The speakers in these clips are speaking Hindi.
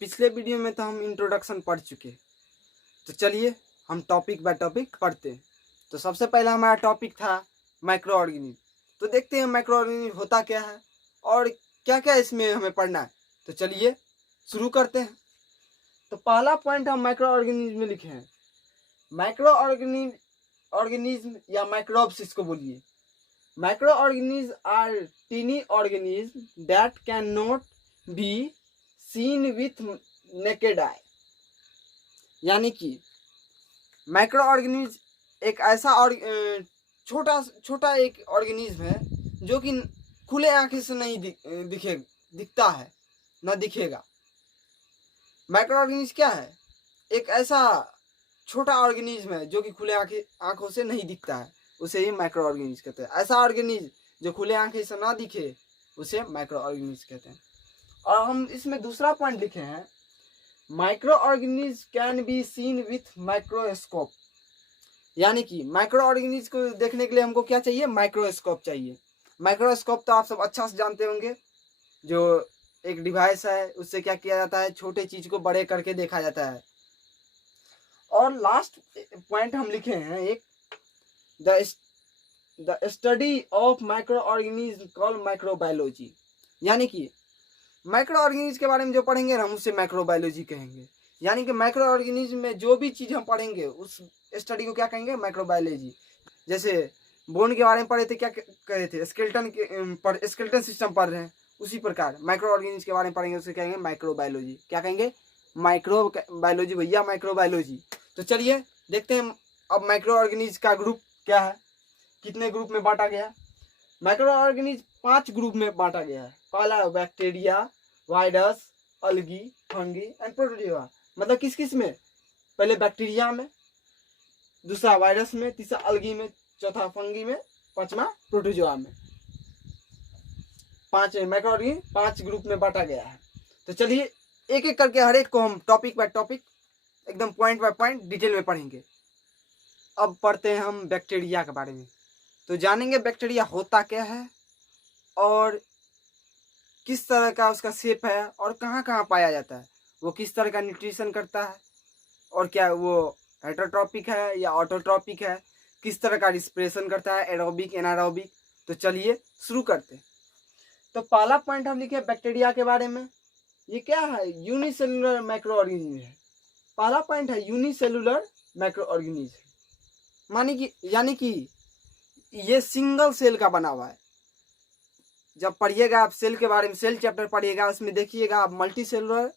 पिछले वीडियो में तो हम इंट्रोडक्शन पढ़ चुके, तो चलिए हम टॉपिक बाय टॉपिक पढ़ते हैं। तो सबसे पहला हमारा टॉपिक था माइक्रो ऑर्गेनिज्म। तो देखते हैं माइक्रो ऑर्गेनिज्म होता क्या है और क्या क्या इसमें हमें पढ़ना है। तो चलिए शुरू करते हैं। तो पहला पॉइंट हम माइक्रो ऑर्गेनिज्म में लिखे हैं, माइक्रो ऑर्गेनिज्म या माइक्रोब्स इसको बोलिए। Micro organism are tiny organism that can not be seen with naked eye. यानी कि माइक्रो ऑर्गेनिज्म एक ऐसा छोटा एक ऑर्गेनिज्म है जो कि खुले आंखें से नहीं दिखता है, ना दिखेगा। माइक्रो ऑर्गेनिज्म क्या है? एक ऐसा छोटा ऑर्गेनिज्म है जो कि खुले आंखों से नहीं दिखता है, उसे ही माइक्रो ऑर्गेनिज्म कहते हैं। ऐसा ऑर्गेनिज्म जो खुले आंखें से ना दिखे उसे माइक्रो ऑर्गेनिज्म कहते हैं। और हम इसमें दूसरा पॉइंट लिखे हैं, micro organism can be seen with microscope. यानी कि माइक्रो ऑर्गेनिज्म को देखने के लिए हमको क्या चाहिए? माइक्रोस्कोप चाहिए। माइक्रोस्कोप तो आप सब अच्छा से जानते होंगे, जो एक डिवाइस है, उससे क्या किया जाता है? छोटे चीज को बड़े करके देखा जाता है। और लास्ट पॉइंट हम लिखे हैं एक, the study of micro organism called microbiology. यानी कि माइक्रो ऑर्गेनिज्म के बारे में जो पढ़ेंगे हम उसे माइक्रोबायोलॉजी कहेंगे। यानी कि माइक्रो ऑर्गेनिज्म में जो भी चीज हम पढ़ेंगे उस स्टडी को क्या कहेंगे? माइक्रोबायोलॉजी। जैसे बोन के बारे में पढ़े थे, क्या कहे थे? स्केलेटन सिस्टम पढ़ रहे हैं, उसी प्रकार माइक्रो ऑर्गेनिज्म के बारे में पढ़ेंगे उसे कहेंगे माइक्रोबायोलॉजी। क्या कहेंगे? माइक्रोबायोलॉजी भैया, माइक्रोबायोलॉजी। तो चलिए देखते हैं अब माइक्रो ऑर्गेनिज्म का ग्रुप क्या है, कितने ग्रुप में बांटा गया। माइक्रो ऑर्गेनिज्म 5 ग्रुप में बांटा गया है। पहला bacteria, virus, algae, fungi and protozoa. मतलब किस किस में? पहले बैक्टीरिया में, दूसरा वायरस में, तीसरा अलगी में, चौथा फंगी में, पांचवा प्रोटोजोआ में। 5 माइक्रो ऑर्गेनिज्म 5 ग्रुप में बांटा गया है। तो चलिए एक एक करके हर एक को हम टॉपिक बाय टॉपिक एकदम पॉइंट बाय पॉइंट डिटेल में पढ़ेंगे। अब पढ़ते हैं हम बैक्टीरिया के बारे में। तो जानेंगे बैक्टीरिया होता क्या है और किस तरह का उसका शेप है और कहाँ कहाँ पाया जाता है, वो किस तरह का न्यूट्रिशन करता है, और क्या वो हेटरोट्रॉपिक है या ऑटोट्रॉपिक है, किस तरह का रिस्पिरेशन करता है, एरोबिक एनारोबिक। तो चलिए शुरू करते हैं। तो पहला पॉइंट हम लिखे बैक्टीरिया के बारे में। ये क्या है? यूनिसेलुलर माइक्रो ऑर्गेनिज्म है। पहला पॉइंट है यूनिसेलुलर माइक्रो ऑर्गेनिज्म। यानी कि ये सिंगल सेल का बना हुआ है। जब पढ़िएगा आप सेल के बारे में, सेल चैप्टर पढ़िएगा, उसमें देखिएगा आप मल्टी सेलुलर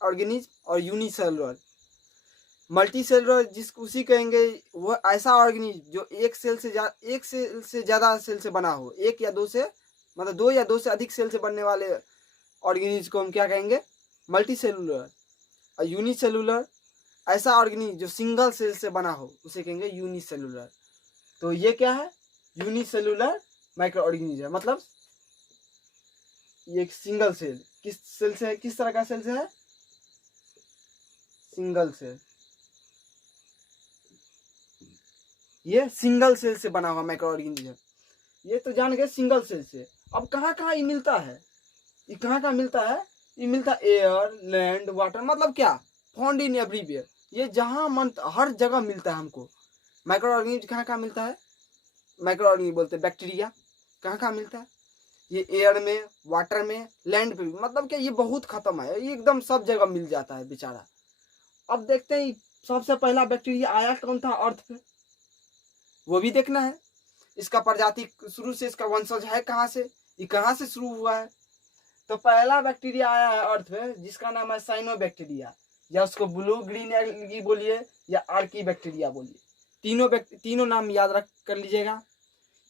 ऑर्गेनिज्म और यूनिसेलुलर। मल्टी सेलुलर जिसको उसी कहेंगे वो ऐसा ऑर्गेनिज्म जो एक सेल से ज्यादा सेल से बना हो, एक या दो से, मतलब 2 या 2 से अधिक सेल से बनने वाले ऑर्गेनिज्म को हम क्या कहेंगे? Multi cellular. और यूनिसेलुलर ऐसा ऑर्गेनिज्म जो सिंगल सेल से बना हो उसे कहेंगे यूनिसेलुलर। तो ये क्या है? यूनिसेलुलर माइक्रो ऑर्गेनिज्म है। मतलब ये एक सिंगल सेल, किस सेल से है? किस तरह का सेल से है? Single cell. ये सिंगल सेल से बना हुआ माइक्रो ऑर्गेनिज्म। ये तो जान गए सिंगल सेल से। अब कहाँ कहाँ ये मिलता है? ये कहाँ कहाँ मिलता है? ये मिलता है एयर, लैंड, वाटर। मतलब क्या? Found in everywhere. ये जहाँ मन हर जगह मिलता है हमको। माइक्रो ऑर्गेनिज्म कहाँ कहाँ मिलता है? माइक्रो ऑर्गेनिज्म बोलते हैं बैक्टीरिया। कहाँ कहाँ मिलता है? ये एयर में, वाटर में, लैंड पे भी। मतलब क्या? ये बहुत खत्म है, ये एकदम सब जगह मिल जाता है बेचारा। अब देखते हैं सबसे पहला बैक्टीरिया आया कौन था अर्थ पे, वो भी देखना है। इसका प्रजाति शुरू से, इसका वंशज है कहाँ से, ये कहाँ से शुरू हुआ है। तो पहला बैक्टीरिया आया है अर्थ पे जिसका नाम है साइनोबैक्टीरिया, या उसको ब्लू ग्रीन एल्गी बोलिए या आर्की बैक्टीरिया बोलिए। तीनों नाम याद रख कर लीजिएगा,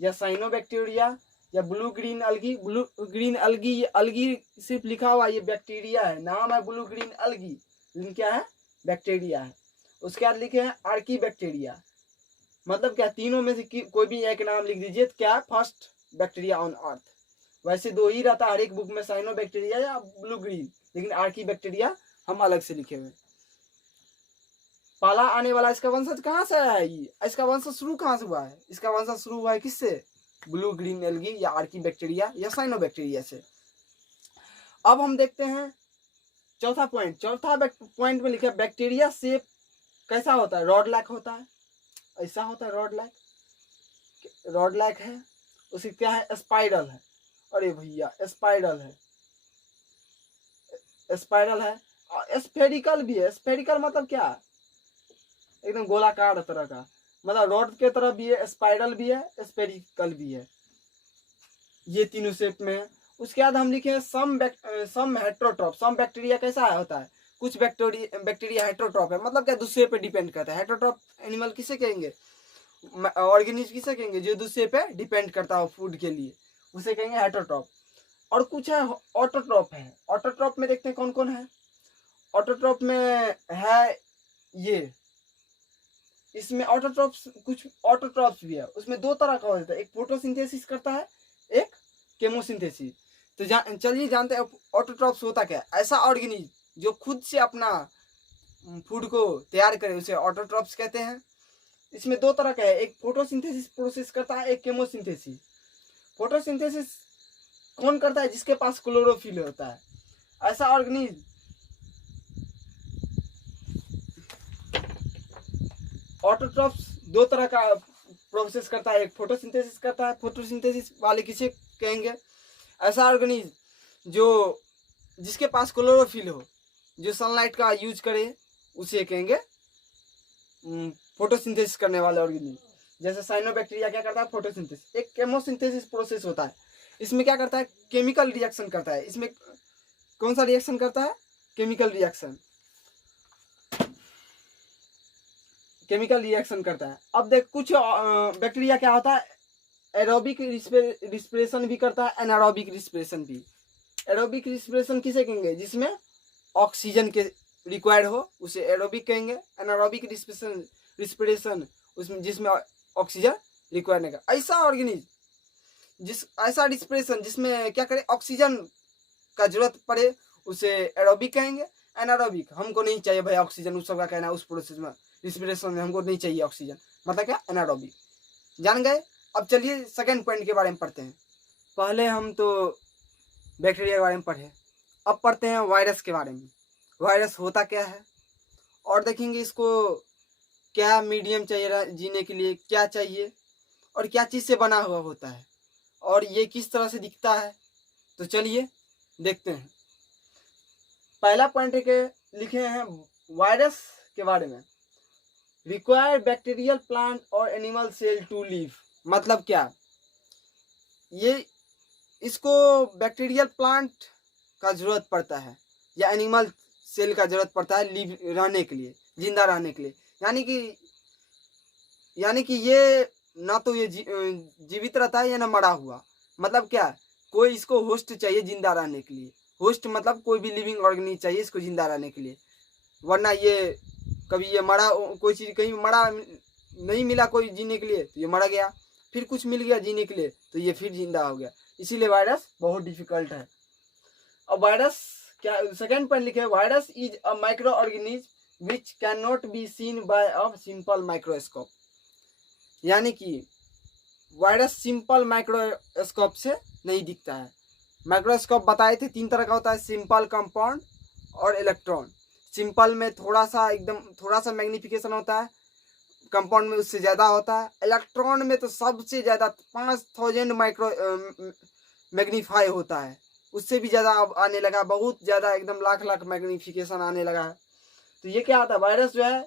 या साइनोबैक्टीरिया या ब्लू ग्रीन अलगी। ब्लू ग्रीन अलगी, ये अलगी सिर्फ लिखा हुआ, ये बैक्टीरिया है, नाम है ब्लू ग्रीन अलगी, लेकिन क्या है? बैक्टीरिया है। उसके बाद लिखे हैं आर्की बैक्टीरिया। मतलब क्या? तीनों में से कोई भी एक नाम लिख दीजिए। क्या? First bacteria on earth. वैसे 2 ही रहता है हर एक बुक में, साइनो बैक्टीरिया या ब्लू ग्रीन, लेकिन आर्की बैक्टीरिया हम अलग से लिखे हुए। पहला आने वाला इसका वंशज कहाँ से आया है? इसका वंशज शुरू कहाँ से हुआ है? इसका वंशज शुरू हुआ है किससे? ब्लू ग्रीन एल्गी या आर्की बैक्टीरिया या साइनो बैक्टीरिया से। अब हम देखते हैं चौथा पॉइंट में लिखा है बैक्टीरिया शेप कैसा होता है, रॉड लाइक होता है, ऐसा होता है रॉड लाइक है। उसकी क्या है, स्पाइरल है। अरे भैया स्पाइरल है और स्फेरिकल भी है। स्फेरिकल मतलब क्या, एकदम गोलाकार तरह का, मतलब रॉड के तरह भी है, स्पाइरल भी है, स्फेरिकल भी है, ये तीनों शेप में है। उसके बाद हम लिखे हैं सम हेट्रोट्रॉप। सम बैक्टीरिया कैसा होता है, कुछ बैक्टीरिया हेट्रोट्रॉप है, मतलब क्या दूसरे पे डिपेंड करता है। हेट्रोट्रॉप एनिमल किसे कहेंगे, ऑर्गेनिज्म किसे कहेंगे, जो दूसरे पे डिपेंड करता हो फूड के लिए, उसे कहेंगे हेट्रोट्रॉप। और कुछ है ऑटोट्रॉप है। ऑटोट्रॉप में देखते हैं कौन कौन है। ऑटोट्रॉप में है ये, इसमें कुछ ऑटोट्रॉप्स भी है। उसमें दो तरह का होता है, एक फोटोसिंथेसिस करता है, एक केमोसिंथेसिस। तो चलिए जानते हैं ऑटोट्रॉप्स होता क्या है। ऐसा ऑर्गेनिज्म जो खुद से अपना फूड को तैयार करे उसे ऑटोट्रॉप्स कहते हैं। इसमें दो तरह का है, एक फोटोसिंथेसिस प्रोसेस करता है, एक केमोसिंथेसिस। फोटोसिंथेसिस कौन करता है, जिसके पास क्लोरोफिल होता है। ऐसा ऑर्गेनिज्म ऑटोट्रॉप्स दो तरह का प्रोसेस करता है, एक फोटोसिंथेसिस करता है। फोटोसिंथेसिस वाले किसे कहेंगे, ऐसा ऑर्गेनिज्म जो जिसके पास क्लोरोफिल हो, जो सनलाइट का यूज करे, उसे कहेंगे फोटोसिंथेसिस करने वाले ऑर्गेनिज्म। जैसे साइनोबैक्टीरिया क्या करता है, फोटोसिंथेसिस। एक केमोसिंथेसिस प्रोसेस होता है, इसमें क्या करता है, केमिकल रिएक्शन करता है। इसमें कौन सा रिएक्शन करता है, केमिकल रिएक्शन करता है। अब देख कुछ बैक्टीरिया क्या होता है, एरोबिक रिस्पिरेशन भी करता है, एनारोबिक रिस्पिरेशन भी। एरोबिक रिस्पिरेशन किसे कहेंगे, जिसमें ऑक्सीजन के रिक्वायर्ड हो, उसे एरोबिक कहेंगे। एनारोबिक रिस्पिरेशन उसमें जिसमें ऑक्सीजन रिक्वायर्ड नहीं कर। ऐसा ऑर्गेनिज्म ऐसा रिस्पिरेशन जिसमें क्या करे, ऑक्सीजन का जरूरत पड़े, उसे एरोबिक कहेंगे। एनारोबिक हमको नहीं चाहिए भाई ऑक्सीजन, उस सब का कहना है, उस प्रोसेस में रिस्पिरेशन में हमको नहीं चाहिए ऑक्सीजन, मतलब क्या, एनारोबिक। जान गए। अब चलिए सेकंड पॉइंट के बारे में पढ़ते हैं। पहले हम तो बैक्टीरिया के बारे में पढ़े, अब पढ़ते हैं वायरस के बारे में। वायरस होता क्या है, और देखेंगे इसको क्या मीडियम चाहिए जीने के लिए, क्या चाहिए, और क्या चीज़ से बना हुआ होता है, और ये किस तरह से दिखता है। तो चलिए देखते हैं। पहला पॉइंट के लिखे हैं वायरस के बारे में, रिक्वायर बैक्टीरियल प्लांट और एनिमल सेल टू लिव। मतलब क्या, ये इसको बैक्टीरियल प्लांट का जरूरत पड़ता है या एनिमल सेल का जरूरत पड़ता है लिव रहने के लिए, जिंदा रहने के लिए। यानी कि ये ना तो ये जीवित रहता है या ना मरा हुआ। मतलब क्या, कोई इसको होस्ट चाहिए जिंदा रहने के लिए। होस्ट मतलब कोई भी लिविंग ऑर्गेनिज्म चाहिए इसको जिंदा रहने के लिए, वरना ये कभी ये मरा, कोई चीज़ कहीं मरा नहीं मिला कोई जीने के लिए तो ये मरा गया, फिर कुछ मिल गया जीने के लिए तो ये फिर जिंदा हो गया। इसीलिए वायरस बहुत डिफिकल्ट है। अब वायरस क्या, सेकेंड पॉइंट लिखे, virus is a micro organism which can not be seen by a simple microscope. यानी कि वायरस सिंपल माइक्रोस्कोप से नहीं दिखता है। माइक्रोस्कोप बताए थे तीन तरह का होता है, सिंपल, कंपाउंड और इलेक्ट्रॉन। सिंपल में थोड़ा सा मैग्निफिकेशन होता है, कंपाउंड में उससे ज़्यादा होता है, इलेक्ट्रॉन में तो सबसे ज़्यादा 5000 माइक्रो मैग्नीफाई होता है, उससे भी ज़्यादा अब आने लगा, बहुत ज़्यादा, एकदम लाख मैग्निफिकेशन आने लगा है। तो ये क्या आता है, वायरस जो है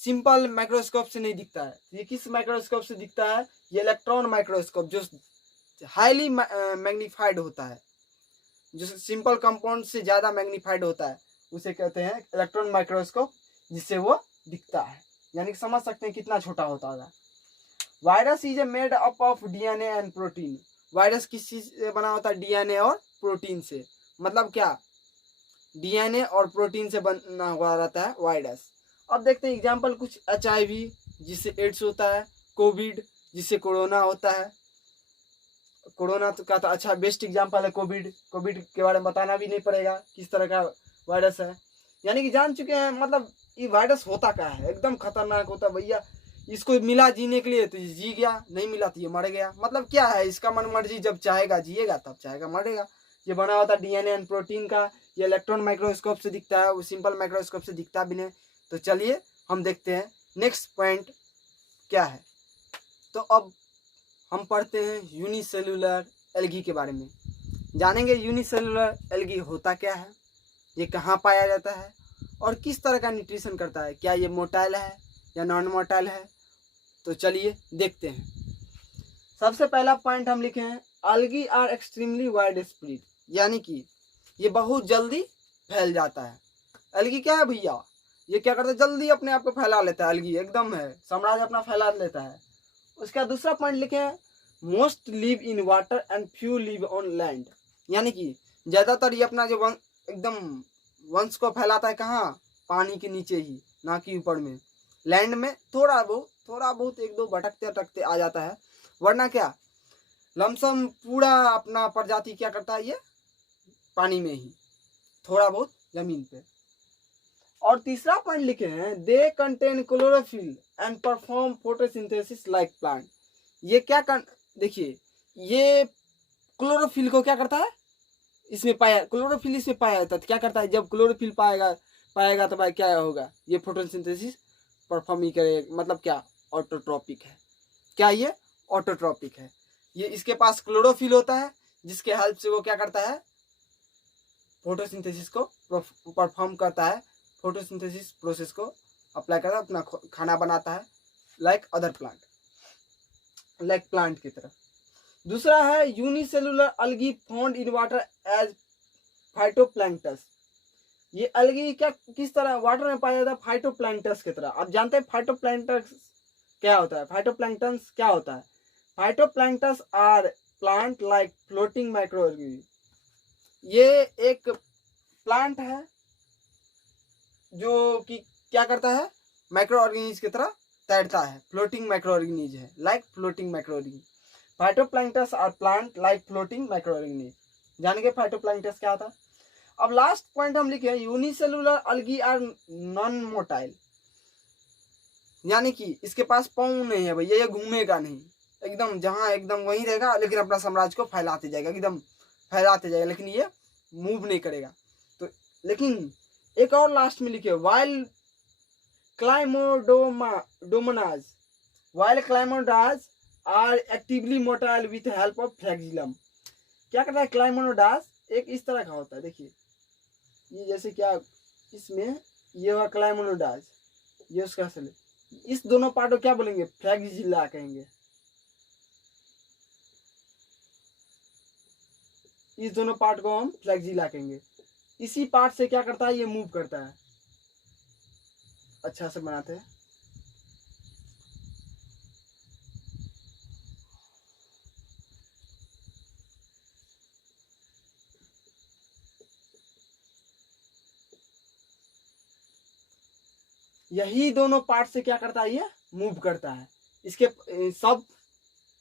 सिंपल माइक्रोस्कोप से नहीं दिखता है। ये किस माइक्रोस्कोप से दिखता है, ये इलेक्ट्रॉन माइक्रोस्कोप, जो हाईली मैग्नीफाइड होता है, जो सिंपल कंपाउंड से ज़्यादा मैग्नीफाइड होता है, उसे कहते हैं इलेक्ट्रॉन माइक्रोस्कोप, जिससे वो दिखता है। यानी कि समझ सकते हैं कितना छोटा होता होगा। Virus is a made up of DNA and protein. Virus किस चीज से बना होता है, डीएनए और प्रोटीन से। मतलब क्या, डीएनए और प्रोटीन से बना हुआ रहता है वायरस। अब देखते हैं एग्जाम्पल कुछ, HIV जिससे एड्स होता है, कोविड जिससे कोरोना होता है। कोरोना का तो अच्छा बेस्ट एग्जाम्पल है कोविड के बारे में बताना भी नहीं पड़ेगा किस तरह का वायरस है, यानी कि जान चुके हैं। मतलब ये वायरस होता क्या है, एकदम खतरनाक होता है भैया। इसको मिला जीने के लिए तो ये जी गया, नहीं मिला तो ये मर गया। मतलब क्या है, इसका मन मर्जी, जब चाहेगा जिएगा, तब चाहेगा मरेगा। ये बना होता है डीएनए एंड प्रोटीन का। ये इलेक्ट्रॉन माइक्रोस्कोप से दिखता है, वो सिंपल माइक्रोस्कोप से दिखता भी नहीं। तो चलिए हम देखते हैं नेक्स्ट पॉइंट क्या है। तो अब हम पढ़ते हैं यूनिसेलुलर एल्गी के बारे में। जानेंगे यूनिसेलुलर एल्गी होता क्या है, ये कहाँ पाया जाता है और किस तरह का न्यूट्रिशन करता है, क्या ये मोटाइल है या नॉन मोटाइल है। तो चलिए देखते हैं। सबसे पहला पॉइंट हम लिखे हैं, algae are extremely wide spread, यानी कि ये बहुत जल्दी फैल जाता है। एल्गी क्या है भैया, ये क्या करता है, जल्दी अपने आप को फैला लेता है। एल्गी एकदम है, साम्राज्य अपना फैला लेता है। उसका दूसरा पॉइंट लिखे हैं, most live in water and few live on land, यानी कि ज़्यादातर ये अपना जो एकदम वंश को फैलाता है कहाँ, पानी के नीचे ही, ना कि ऊपर में। लैंड में थोड़ा बहुत एक दो भटकते अटकते आ जाता है, वरना क्या लमसम पूरा अपना प्रजाति क्या करता है, ये पानी में ही, थोड़ा बहुत जमीन पे। और तीसरा पॉइंट लिखे हैं, they contain chlorophyll and perform photosynthesis like plant. ये क्या देखिए, ये क्लोरोफिल को क्या करता है, इसमें पाया, क्लोरोफिल इसमें पाया जाता है। तो क्या करता है, जब क्लोरोफिल पाएगा तो भाई क्या होगा, ये फोटोसिंथेसिस परफॉर्म ही करेगा। मतलब क्या, ऑटोट्रॉपिक है। क्या ये ऑटोट्रॉपिक है, ये इसके पास क्लोरोफिल होता है, जिसके हेल्प से वो क्या करता है, फोटोसिंथेसिस को परफॉर्म करता है, फोटोसिंथेसिस प्रोसेस को अप्लाई करता है, अपना खाना बनाता है, like other plant, like plant की तरह। दूसरा है unicellular algae found in water as phytoplankton. ये एल्गी क्या किस तरह वाटर में पाया जाता है, फाइटोप्लैंक्टस की तरह। आप जानते हैं फाइटोप्लैंक्टस क्या होता है, फाइटोप्लैंक्टन्स क्या होता है। Phytoplankton are plant like floating microorganism. ये एक प्लांट है जो कि क्या करता है, माइक्रो ऑर्गेनिज्म की तरह तैरता है, फ्लोटिंग माइक्रो ऑर्गेनिज्म है, like floating micro organism. Phytoplankton are plant like floating micro organism. जानेंगे फाइटोप्लैंक्टस क्या होता है। अब लास्ट पॉइंट हम लिखे, unicellular algae are non motile, यानी कि इसके पास पाँव नहीं है भैया, ये घूमेगा नहीं, एकदम जहां एकदम वहीं रहेगा, लेकिन अपना साम्राज्य को फैलाते जाएगा, एकदम फैलाते जाएगा, लेकिन ये मूव नहीं करेगा। तो लेकिन एक और लास्ट में लिखे, while chlamydomonas are actively motile with help of flagellum. क्या करता है क्लाइमोडोमोनाज, एक इस तरह का होता है, देखिए ये जैसे क्या, इसमें ये हुआ क्लाइमोडोमोनाज, ये उसका सेल, इस दोनों पार्ट को क्या बोलेंगे, फ्लैजिला कहेंगे। इस दोनों पार्ट को हम फ्लैजिला कहेंगे। इसी पार्ट से क्या करता है, ये मूव करता है। अच्छा से बनाते हैं। यही दोनों पार्ट से क्या करता है, ये मूव करता है। इसके सब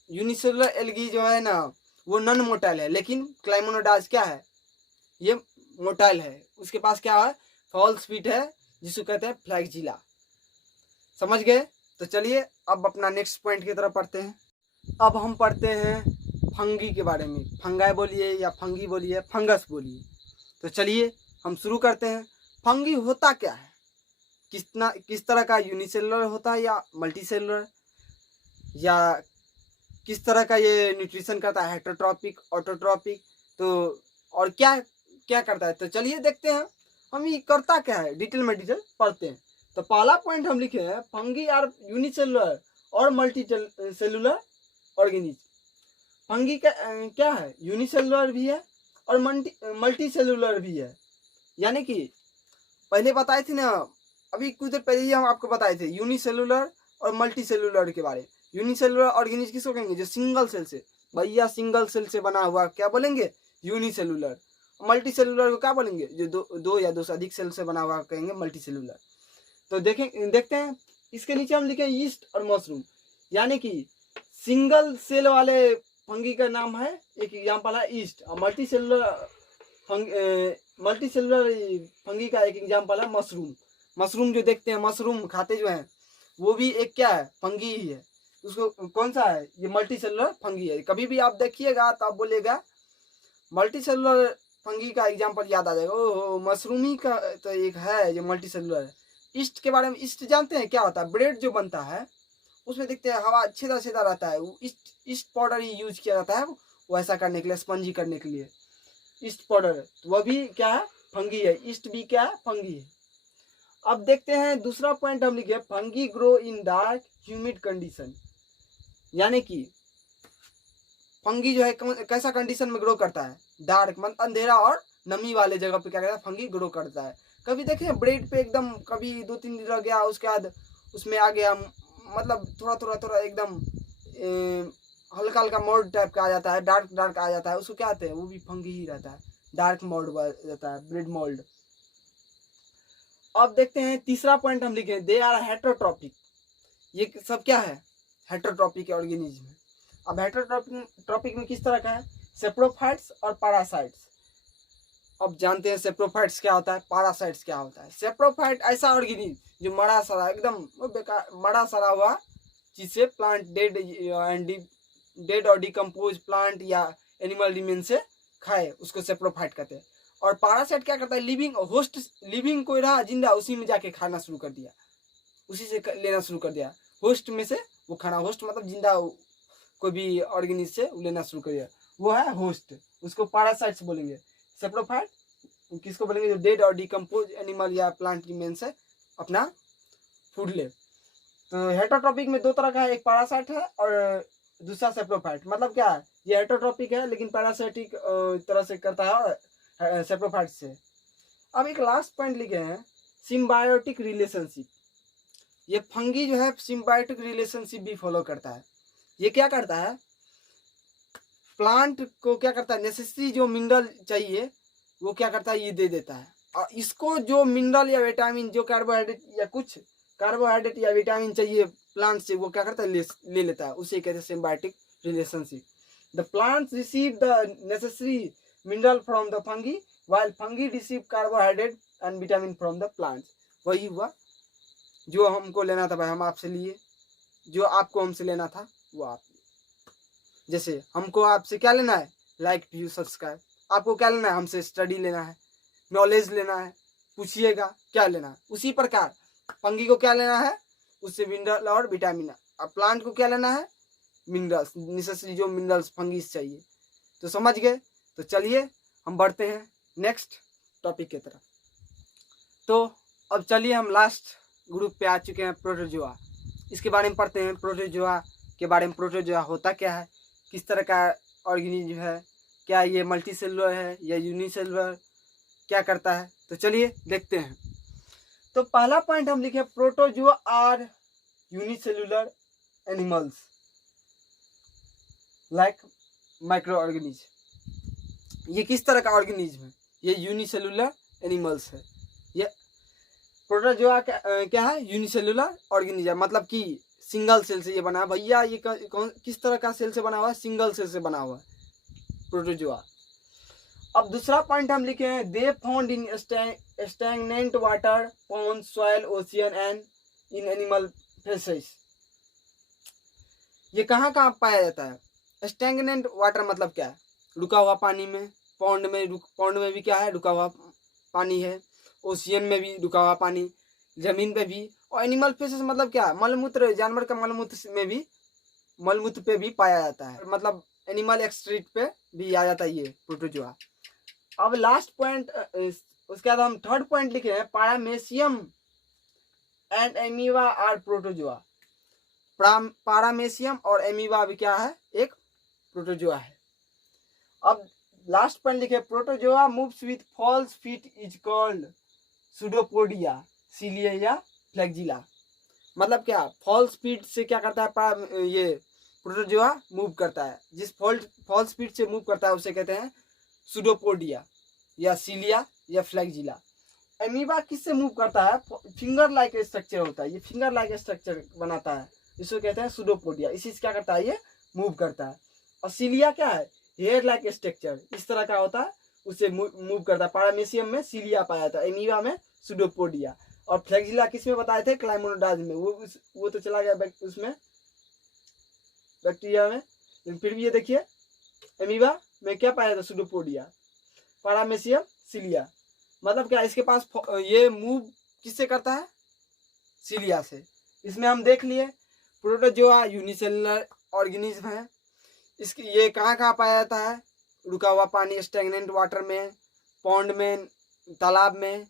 यूनिसेलुलर एल्गी जो है ना, वो नॉन मोटाइल है, लेकिन क्लाइमोडोमोनाज क्या है, ये मोटाइल है। उसके पास क्या है, फॉल्स फीट है, जिसको कहते हैं फ्लैजिला। समझ गए। तो चलिए अब अपना नेक्स्ट पॉइंट की तरफ पढ़ते हैं। अब हम पढ़ते हैं फंगी के बारे में। फंगाई बोलिए या फंगी बोलिए, फंगस बोलिए। तो चलिए हम शुरू करते हैं। फंगी होता क्या है, किस तरह का, यूनिसेलुलर होता है या मल्टीसेलुलर, या किस तरह का ये न्यूट्रिशन करता है, हेटरोट्रॉपिक, ऑटोट्रॉपिक, तो और क्या क्या करता है। तो चलिए देखते हैं हम ये करता क्या है, डिटेल पढ़ते हैं। तो पहला पॉइंट हम लिखे हैं, फंगी आर यूनिसेलुलर और मल्टी सेलुलर ऑर्गेनिज्म। फंगी क्या है, यूनिसेलुलर भी है और मल्टी सेलुलर भी है। यानी कि पहले बताए थे ना, अभी कुछ देर पहले ही हम आपको बताए थे यूनिसेलुलर और मल्टी सेलुलर के बारे। यूनिसेलुलर ऑर्गेनिज्म किसको कहेंगे, जो सिंगल सेल से, भैया सिंगल सेल से बना हुआ क्या बोलेंगे, यूनिसेलुलर। मल्टी सेलुलर को क्या बोलेंगे, जो दो या दो से अधिक सेल से बना हुआ कहेंगे मल्टी सेलुलर। तो देखते हैं। इसके नीचे हम लिखे ईस्ट और मशरूम, यानी कि सिंगल सेल वाले फंगी का नाम है, एक एग्जाम्पल है ईस्ट, और मल्टी सेलुलर फंगी का एक एग्जाम्पल है मशरूम। मशरूम जो देखते हैं, मशरूम खाते जो हैं, वो भी एक क्या है, फंगी ही है। उसको कौन सा है, ये मल्टी सेलुलर फंगी है। कभी भी आप देखिएगा तो आप बोलेगा मल्टी सेलुलर फंगी का एग्जांपल याद आ जाएगा। ओहो, मशरूमी का तो एक है जो मल्टी सेलुलर है। ईस्ट के बारे में, ईस्ट जानते हैं क्या होता है? ब्रेड जो बनता है उसमें देखते हैं हवा छेदा छेदा रहता है, वो ईस्ट पाउडर ही यूज किया जाता है वो ऐसा करने के लिए, स्पंजी करने के लिए ईस्ट पाउडर। तो वह भी क्या है? फंगी है। ईस्ट भी क्या है? फंगी है। अब देखते हैं दूसरा पॉइंट हम लिखे, fungi grow in dark humid condition. यानी कि फंगी जो है कैसा कंडीशन में ग्रो करता है? डार्क मतलब अंधेरा और नमी वाले जगह पे क्या करता है? फंगी ग्रो करता है। कभी देखे ब्रेड पे एकदम कभी 2-3 दिन रह गया, उसके बाद उसमें आ गया, मतलब थोड़ा एकदम हल्का हल्का मोल्ड टाइप का आ जाता है, डार्क आ जाता है, उसको क्या कहते हैं? वो भी फंगी ही रहता है, डार्क मोल्ड रहता है, ब्रेड मोल्ड। अब देखते हैं तीसरा पॉइंट हम लिखे, दे आर हेटरोट्रॉपिक। ये सब क्या है? हेटरोट्रॉपिक ऑर्गेनिज्म है। अब हेटरोट्रॉपिक में किस तरह का है? सेप्रोफाइट्स और पैरासाइट्स। अब जानते हैं सेप्रोफाइट्स क्या होता है, पैरासाइट्स क्या होता है। सेप्रोफाइट ऐसा ऑर्गेनिज्म जो मरा सड़ा एकदम बेकार मरा सड़ा हुआ चीज से, प्लांट डेड और डिकम्पोज प्लांट या एनिमल रिमेन से खाए, उसको सेप्रोफाइट कहते हैं। और पैरासाइट क्या करता है? लिविंग होस्ट, लिविंग कोई रहा जिंदा, उसी में जाके खाना शुरू कर दिया, उसी से लेना शुरू कर दिया, होस्ट में से वो खाना। होस्ट मतलब जिंदा कोई भी ऑर्गेनिज्म से लेना शुरू कर दिया, वो है होस्ट, उसको पैरासाइट्स बोलेंगे। सेप्रोफाइट किसको बोलेंगे? जो डेड और डिकम्पोज एनिमल या प्लांट रिमेन से अपना फूड ले। तो हेटरोट्रॉपिक में दो तरह का है, एक पैरासाइट है और दूसरा सेप्रोफाइट। मतलब क्या है? ये हेटरोट्रॉपिक है लेकिन पैरासाइटिक तरह से करता है सेप्रोफाइट से। अब एक लास्ट पॉइंट लिखे हैं, सिम्बायोटिक रिलेशनशिप। ये फंगी जो है सिम्बायोटिक रिलेशनशिप भी फॉलो करता है। ये क्या करता है? प्लांट को क्या करता है? नेसेसरी जो मिनरल चाहिए वो क्या करता है? ये दे देता है। और इसको जो मिनरल या विटामिन, जो कार्बोहाइड्रेट या कुछ कार्बोहाइड्रेट या विटामिन चाहिए प्लांट से, वो क्या करता है? ले लेता है। उसे कहते हैं symbiotic relationship. The plants receive the necessary mineral from the fungi while fungi receive carbohydrate and vitamin from the plants. वही हुआ जो हमको लेना था भाई, हम आपसे लिए, जो आपको हमसे लेना था वो आप। जैसे हमको आपसे क्या लेना है? Like, view, subscribe. आपको क्या लेना है? हमसे स्टडी लेना है, नॉलेज लेना है, पूछिएगा क्या लेना है। उसी प्रकार फंगी को क्या लेना है? उससे मिनरल और विटामिन। अब प्लांट को क्या लेना है? मिनरल्स, नेसेसरी जो मिनरल्स फंगी से चाहिए। तो समझ गए? तो चलिए हम बढ़ते हैं नेक्स्ट टॉपिक की तरफ। तो अब चलिए हम लास्ट ग्रुप पे आ चुके हैं, प्रोटोजोआ। इसके बारे में पढ़ते हैं, प्रोटोजोआ के बारे में। प्रोटोजोआ होता क्या है, किस तरह का ऑर्गेनिज्म है, क्या ये मल्टी सेलुलर है या यूनिसेलुलर, क्या करता है? तो चलिए देखते हैं। तो पहला पॉइंट हम लिखे, protozoa are unicellular animals like micro organism. ये किस तरह का ऑर्गेनिज्म है? ये यूनिसेलुलर एनिमल्स है। ये प्रोटोजोआ क्या है? यूनिसेलुलर ऑर्गेनिज्म, मतलब कि सिंगल सेल से ये बना है। भैया ये किस तरह का सेल से बना हुआ है? सिंगल सेल से बना हुआ है प्रोटोजोआ। अब दूसरा पॉइंट हम लिखे हैं, they found in stagnant water, pond, soil, ocean and in animal faces. ये कहाँ कहाँ पाया जाता है? स्टैग्नेंट वाटर मतलब क्या है? रुका हुआ पानी में। पॉन्ड में भी क्या है? रुका हुआ पानी है। ओशियन में भी रुका हुआ पानी, जमीन पे भी। और एनिमल फेसेस मतलब क्या? मलमूत्र, जानवर का मलमूत्र में भी, मलमूत्र पे भी पाया जाता है, मतलब एनिमल एक्सक्रीट पे भी आ जाता है ये प्रोटोजोआ। अब लास्ट पॉइंट, उसके बाद हम थर्ड पॉइंट लिखे हैं, paramecium and amoeba are protozoa. Paramecium और एमीबा भी क्या है? एक प्रोटोजोआ है। अब लास्ट पॉइंट लिखे, protozoa moves with false feet is called pseudopodia, cilia या फ्लैगजिला। मतलब क्या? फॉल्स फीट से क्या करता है? ये प्रोटोजोआ मूव करता है। जिस फॉल्स फीट से मूव करता है उसे कहते हैं सुडोपोडिया या सीलिया या फ्लैगजिला। एमीबा किससे मूव करता है? फिंगर लाइक स्ट्रक्चर होता है, ये फिंगर लाइक स्ट्रक्चर बनाता है, इसको कहते हैं सुडोपोडिया। इसी से क्या करता है? ये मूव करता है। और सीलिया क्या है? हेयर लाइक स्ट्रक्चर इस तरह का होता है, उससे मूव करता है। पैरामेशियम में सीलिया पाया जाता है, एमीबा में सुडोपोडिया। और फ्लैगजिला किस में बताए थे? क्लाइमोनोडाज में। वो तो चला गया उसमें, बैक्टीरिया में। लेकिन फिर भी ये देखिए, एमीबा में क्या पाया था? सुडोपोडिया। Paramecium cilia. मतलब क्या, इसके पास ये मूव किससे करता है, सिलिया से। इसमें हम देख लिए प्रोटोजोआ यूनिसेलुलर ऑर्गेनिज्म है। इसकी ये कहाँ कहाँ पाया जाता है, रुका हुआ पानी स्टैग्नेंट वाटर में, पॉन्ड में, तालाब में,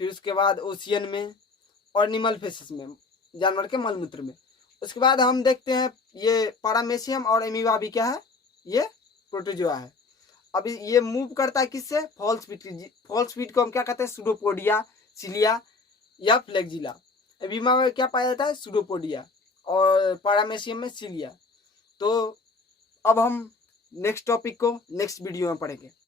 फिर उसके बाद ओशियन में और एनिमल फेसेस में, जानवर के मलमूत्र में। उसके बाद हम देखते हैं ये पैरामेशियम और एमीबा भी क्या है, ये प्रोटोजोआ है। अभी ये मूव करता है किससे, फॉल्स फीट। फॉल्स फीट को हम क्या कहते हैं, सूडोपोडिया, सिलिया या फ्लैगजिला। एमीबा में क्या पाया जाता है, सूडोपोडिया, और पैरामेशियम में सिलिया। तो अब हम नेक्स्ट टॉपिक को नेक्स्ट वीडियो में पढ़ेंगे।